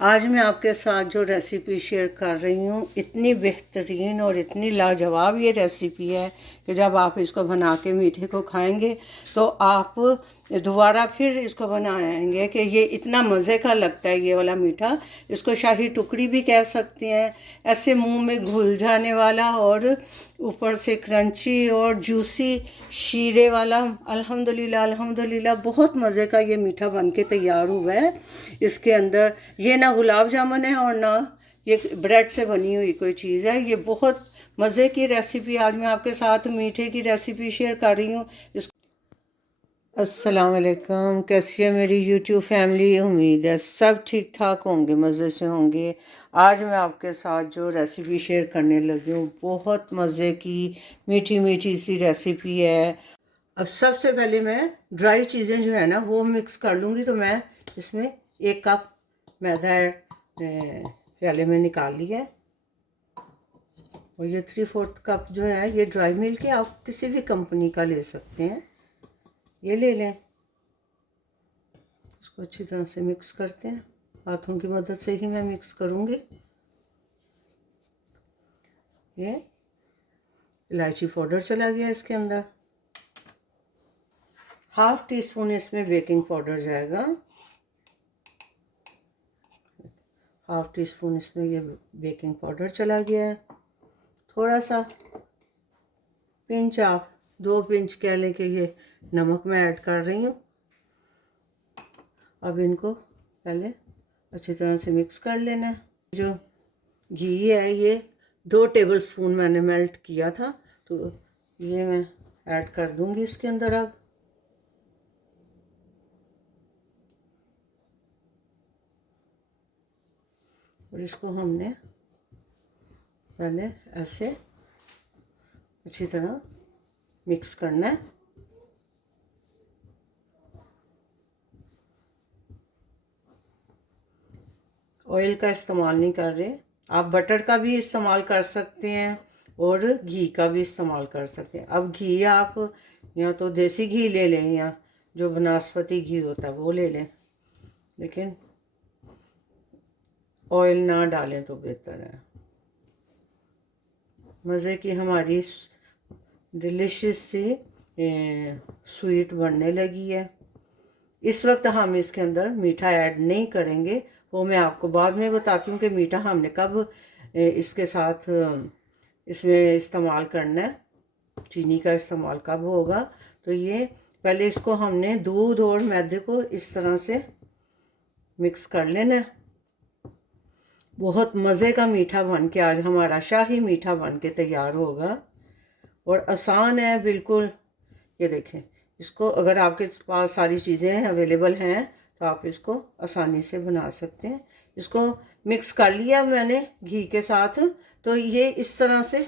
आज मैं आपके साथ जो रेसिपी शेयर कर रही हूँ, इतनी बेहतरीन और इतनी लाजवाब ये रेसिपी है कि जब आप इसको बना के मीठे को खाएंगे तो आप दोबारा फिर इसको बनाएंगे कि ये इतना मज़े का लगता है ये वाला मीठा। इसको शाही टुकड़ी भी कह सकते हैं। ऐसे मुंह में घुल जाने वाला और ऊपर से क्रंची और जूसी शीरे वाला। अल्हम्दुलिल्लाह अल्हम्दुलिल्लाह, बहुत मज़े का ये मीठा बन के तैयार हुआ है। इसके अंदर ये ना गुलाब जामुन है और ना ये ब्रेड से बनी हुई कोई चीज़ है। ये बहुत मज़े की रेसिपी आज मैं आपके साथ मीठे की रेसिपी शेयर कर रही हूँ। अस्सलाम वालेकुम, कैसी है मेरी यूट्यूब फैमिली। उम्मीद है सब ठीक ठाक होंगे, मज़े से होंगे। आज मैं आपके साथ जो रेसिपी शेयर करने लगी हूँ, बहुत मज़े की मीठी मीठी सी रेसिपी है। अब सबसे पहले मैं ड्राई चीज़ें जो है ना वो मिक्स कर लूँगी। तो मैं इसमें 1 कप मैदा प्याले में निकाल लिया है। और ये 3/4 कप जो है ये ड्राई मिल्क है, आप किसी भी कंपनी का ले सकते हैं, ये ले लें। इसको अच्छी तरह से मिक्स करते हैं, हाथों की मदद से ही मैं मिक्स करूँगी। ये इलायची पाउडर चला गया इसके अंदर। 1/2 टीस्पून इसमें बेकिंग पाउडर जाएगा। 1/2 टीस्पून इसमें ये बेकिंग पाउडर चला गया है। थोड़ा सा पिंच, आप 2 पिंच कह लें कि ये नमक मैं ऐड कर रही हूँ। अब इनको पहले अच्छी तरह से मिक्स कर लेना है। जो घी है ये 2 टेबलस्पून मैंने मेल्ट किया था, तो ये मैं ऐड कर दूंगी इसके अंदर। अब और इसको हमने पहले ऐसे अच्छी तरह मिक्स करना है। ऑयल का इस्तेमाल नहीं कर रहे, आप बटर का भी इस्तेमाल कर सकते हैं और घी का भी इस्तेमाल कर सकते हैं। अब घी आप या तो देसी घी ले लें या जो वनस्पति घी होता है वो ले लें, लेकिन ऑयल ना डालें तो बेहतर है। मज़े की हमारी डिलिशियस सी स्वीट बनने लगी है। इस वक्त हम इसके अंदर मीठा ऐड नहीं करेंगे, वो मैं आपको बाद में बताती हूँ कि मीठा हमने कब इसके साथ इसमें इस्तेमाल करना है, चीनी का इस्तेमाल कब होगा। तो ये पहले इसको हमने दूध और मैदे को इस तरह से मिक्स कर लेना है। बहुत मज़े का मीठा बन के आज हमारा शाही मीठा बन के तैयार होगा और आसान है बिल्कुल। ये देखें, इसको अगर आपके पास सारी चीज़ें अवेलेबल हैं तो आप इसको आसानी से बना सकते हैं। इसको मिक्स कर लिया मैंने घी के साथ, तो ये इस तरह से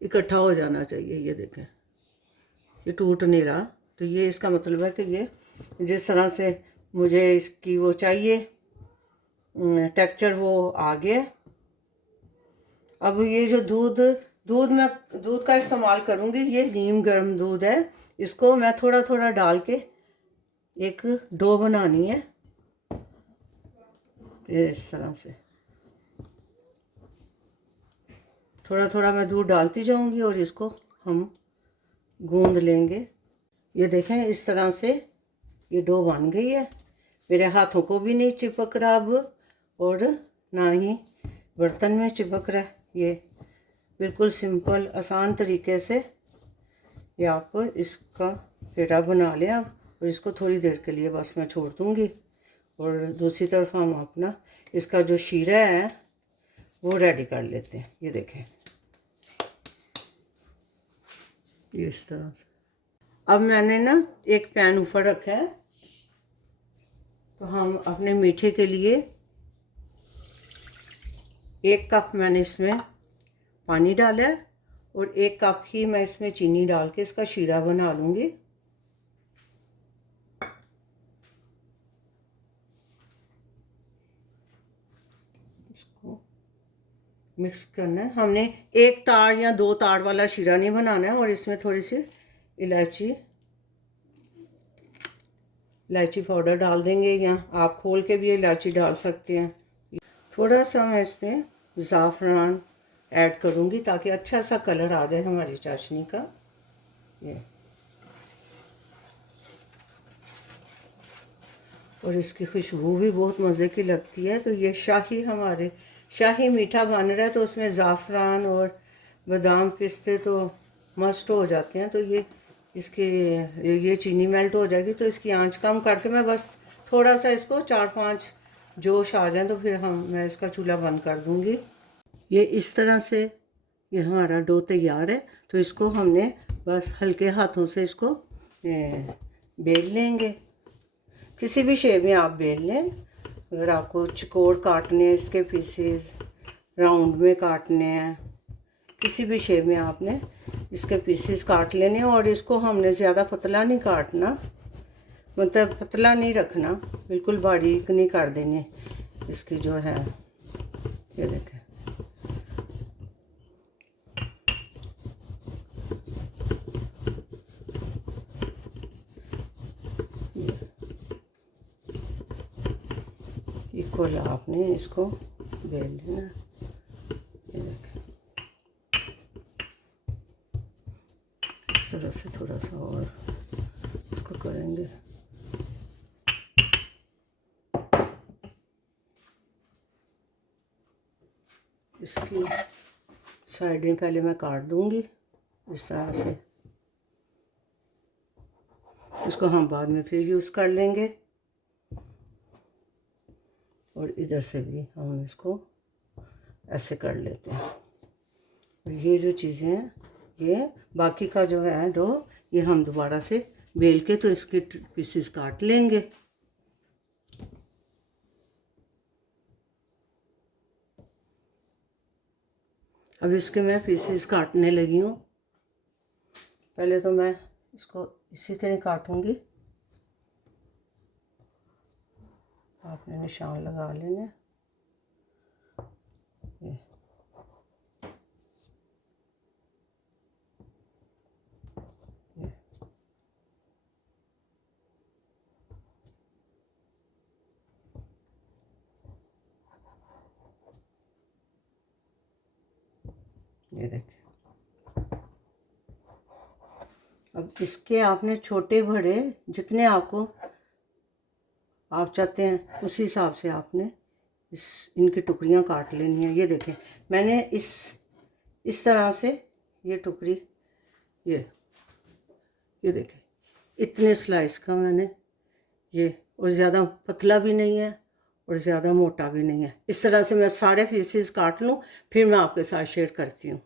इकट्ठा हो जाना चाहिए। ये देखें, ये टूट नहीं रहा, तो ये इसका मतलब है कि ये जिस तरह से मुझे इसकी वो चाहिए टेक्सचर वो आ गया। अब ये जो मैं दूध का इस्तेमाल करूँगी, ये नीम गर्म दूध है। इसको मैं थोड़ा थोड़ा डाल के एक डो बनानी है। ये इस तरह से थोड़ा थोड़ा मैं दूध डालती जाऊंगी और इसको हम गूंद लेंगे। ये देखें, इस तरह से ये डो बन गई है। मेरे हाथों को भी नहीं चिपक रहा अब, और ना ही बर्तन में चिपक रहा है। ये बिल्कुल सिंपल आसान तरीके से ये आप इसका पेड़ा बना लें आप। और इसको थोड़ी देर के लिए बस मैं छोड़ दूँगी। और दूसरी तरफ हम अपना इसका जो शीरा है वो रेडी कर लेते हैं। ये देखें, ये इस तरह से। अब मैंने ना एक पैन ऊपर रखा है, तो हम अपने मीठे के लिए 1 कप मैंने इसमें पानी डाला है और 1 कप ही मैं इसमें चीनी डाल के इसका शीरा बना लूँगी। इसको मिक्स करना है हमने। 1 ताड़ या 2 ताड़ वाला शीरा नहीं बनाना है। और इसमें थोड़ी सी इलायची इलायची पाउडर डाल देंगे, या आप खोल के भी इलायची डाल सकते हैं। थोड़ा सा मैं इसमें ज़ाफ़रान ऐड करूँगी ताकि अच्छा सा कलर आ जाए हमारी चाशनी का। ये और इसकी खुशबू भी बहुत मज़े की लगती है। तो ये शाही मीठा बन रहा है, तो उसमें ज़ाफ़रान और बादाम पिस्ते तो मस्ट हो जाते हैं। तो ये चीनी मेल्ट हो जाएगी, तो इसकी आंच कम करके मैं बस थोड़ा सा इसको 4-5 जोश आ जाए तो फिर मैं इसका चूल्हा बंद कर दूँगी। ये इस तरह से ये हमारा डो तैयार है। तो इसको हमने बस हल्के हाथों से इसको बेल लेंगे। किसी भी शेप में आप बेल लें। अगर आपको चौकोर काटने हैं, इसके पीसेस राउंड में काटने हैं, किसी भी शेप में आपने इसके पीसेस काट लेने हैं। और इसको हमने ज़्यादा पतला नहीं काटना, मतलब पतला नहीं रखना, बिल्कुल बारीक नहीं कर देंगे इसकी जो है। ये देखें, इक्वल आपने इसको बेल लेना। ये देखें, इस तरह से थोड़ा सा और इसको करेंगे। इसकी साइडें पहले मैं काट दूंगी इस तरह से। इसको हम बाद में फिर यूज़ कर लेंगे। और इधर से भी हम इसको ऐसे कर लेते हैं। और ये जो चीज़ें हैं, ये बाकी का जो है डो, ये हम दोबारा से बेल के तो इसके पीसेस काट लेंगे। अब इसके मैं पीसेस काटने लगी हूँ। पहले तो मैं इसको इसी तरह काटूंगी। आपने निशान लगा लेने। ये देखिए। अब इसके आपने छोटे बड़े जितने आप चाहते हैं उस हिसाब से आपने इनकी टुकड़ियाँ काट लेनी है। ये देखें, मैंने इस तरह से ये टुकड़ी, ये देखें, इतने स्लाइस का मैंने ये, और ज़्यादा पतला भी नहीं है और ज़्यादा मोटा भी नहीं है। इस तरह से मैं सारे पीसेस काट लूँ, फिर मैं आपके साथ शेयर करती हूँ।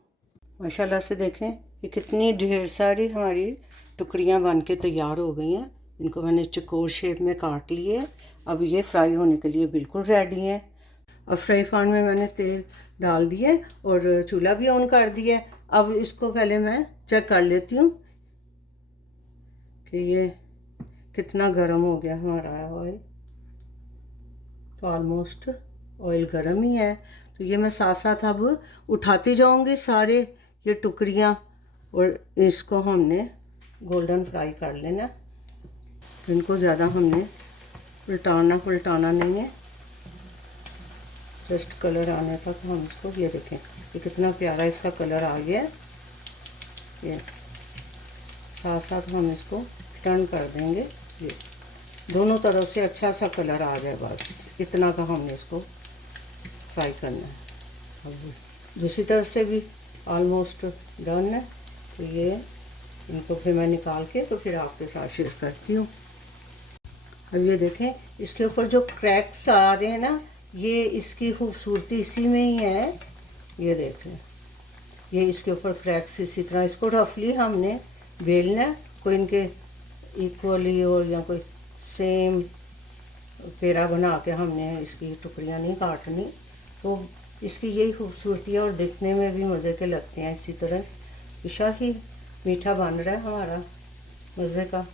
माशाल्लाह से देखें, ये कितनी ढेर सारी हमारी टुकड़ियाँ बन के तैयार हो गई हैं। इनको मैंने चौकोर शेप में काट लिए। अब ये फ्राई होने के लिए बिल्कुल रेडी हैं। अब फ्राई पैन में मैंने तेल डाल दिए और चूल्हा भी ऑन कर दिया। अब इसको पहले मैं चेक कर लेती हूँ कि ये कितना गर्म हो गया हमारा ऑयल। तो ऑलमोस्ट ऑयल गर्म ही है। तो ये मैं साथ साथ अब उठाती जाऊंगी सारे ये टुकड़ियाँ, और इसको हमने गोल्डन फ्राई कर लेना। इनको ज़्यादा हमने उल्टाना नहीं है, जस्ट कलर आने तक हम इसको, ये देखें ये कितना प्यारा इसका कलर आ गया। ये साथ साथ हम इसको टर्न कर देंगे, ये दोनों तरफ से अच्छा सा कलर आ जाए, बस इतना का हमने इसको फ्राई करना है। अब दूसरी तरफ से भी ऑलमोस्ट डन है। तो ये इनको फिर मैं निकाल के तो फिर आपके साथ शेयर करती हूँ। अब ये देखें, इसके ऊपर जो क्रैक्स आ रहे हैं ना, ये इसकी खूबसूरती इसी में ही है। ये देखें, ये इसके ऊपर क्रैक्स इसी तरह, इसको रफली हमने बेलना है, कोई इनके इक्वली और या कोई सेम पेड़ा बना के हमने इसकी टुकड़ियाँ नहीं काटनी। तो इसकी यही खूबसूरती है और देखने में भी मज़े के लगते हैं। इसी तरह शाही मीठा बन रहा है हमारा मज़े का।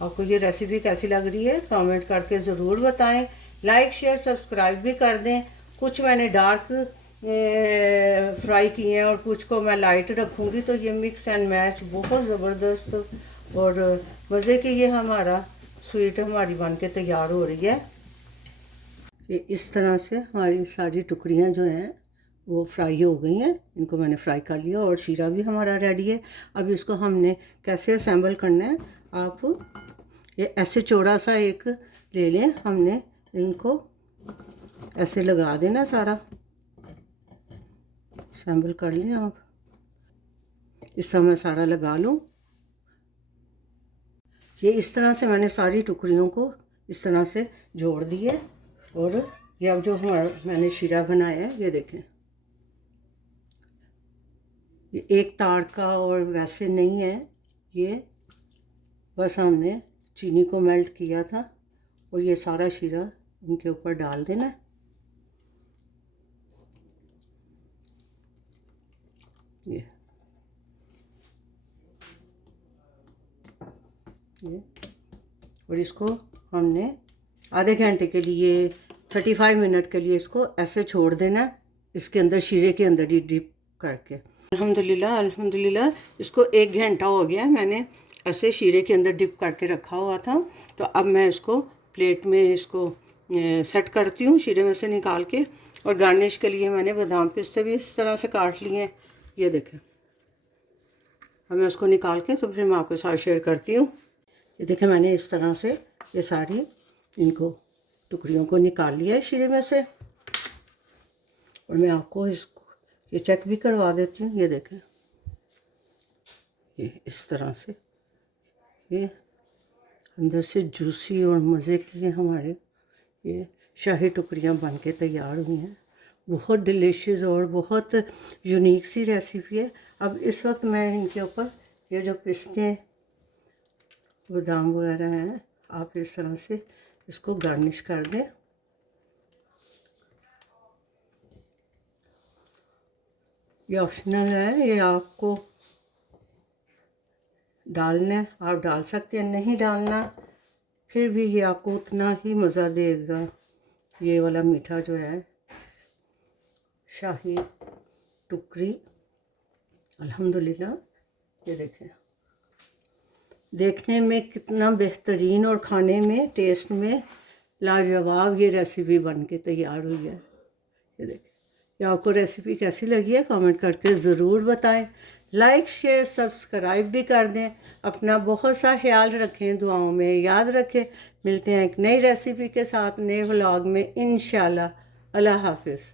आपको ये रेसिपी कैसी लग रही है कमेंट करके ज़रूर बताएं। लाइक शेयर सब्सक्राइब भी कर दें। कुछ मैंने डार्क फ्राई किए हैं और कुछ को मैं लाइट रखूँगी। तो ये मिक्स एंड मैच बहुत ज़बरदस्त और मज़े की ये हमारा स्वीट हमारी बन के तैयार हो रही है। ये इस तरह से हमारी सारी टुकड़ियाँ जो हैं वो फ्राई हो गई हैं। इनको मैंने फ्राई कर लिया और शीरा भी हमारा रेडी है। अब इसको हमने कैसे असेंबल करना है, आप ये ऐसे चौड़ा सा एक ले लें, हमने इनको ऐसे लगा देना, सारा असेंबल कर लें आप। इस तरह मैं सारा लगा लूँ। ये इस तरह से मैंने सारी टुकड़ियों को इस तरह से जोड़ दिए और ये अब जो हमारा मैंने शीरा बनाया है, ये देखें, ये एक तार का और वैसे नहीं है, ये बस हमने चीनी को मेल्ट किया था और ये सारा शीरा इनके ऊपर डाल देना है। ये और इसको हमने आधे घंटे के लिए 35 मिनट के लिए इसको ऐसे छोड़ देना, इसके अंदर शीरे के अंदर ही डिप करके। अल्हम्दुलिल्लाह अल्हम्दुलिल्लाह, इसको 1 घंटा हो गया, मैंने ऐसे शीरे के अंदर डिप करके रखा हुआ था। तो अब मैं इसको प्लेट में इसको सेट करती हूँ, शीरे में से निकाल के। और गार्निश के लिए मैंने बादाम पिस्ते भी इस तरह से काट लिए हैं, ये देखें। अब मैं उसको निकाल के तो फिर मैं आपके साथ शेयर करती हूँ। ये देखें, मैंने इस तरह से ये सारी इनको टुकड़ियों को निकाल लिया है शीरे में से। और मैं आपको इसको ये चेक भी करवा देती हूँ। ये देखें, ये इस तरह से ये अंदर से जूसी और मज़े की हमारे ये शाही टुकड़ियाँ बन के तैयार हुई हैं। बहुत डिलीशियस और बहुत यूनिक सी रेसिपी है। अब इस वक्त मैं इनके ऊपर ये जो पिस्ते बादाम वगैरह हैं, आप इस तरह से इसको गार्निश कर दें। ये ऑप्शनल है, ये आपको डालना है, आप डाल सकते हैं, नहीं डालना फिर भी ये आपको उतना ही मज़ा देगा। ये वाला मीठा जो है शाही टुकड़ी, अल्हम्दुलिल्लाह। ये देखें, देखने में कितना बेहतरीन और खाने में टेस्ट में लाजवाब ये रेसिपी बन के तैयार हुई है। ये देखें, ये आपको रेसिपी कैसी लगी है कमेंट करके ज़रूर बताएं। लाइक शेयर सब्सक्राइब भी कर दें। अपना बहुत सा ख्याल रखें, दुआओं में याद रखें। मिलते हैं एक नई रेसिपी के साथ नए व्लॉग में इंशाल्लाह। अल्लाह हाफिज़।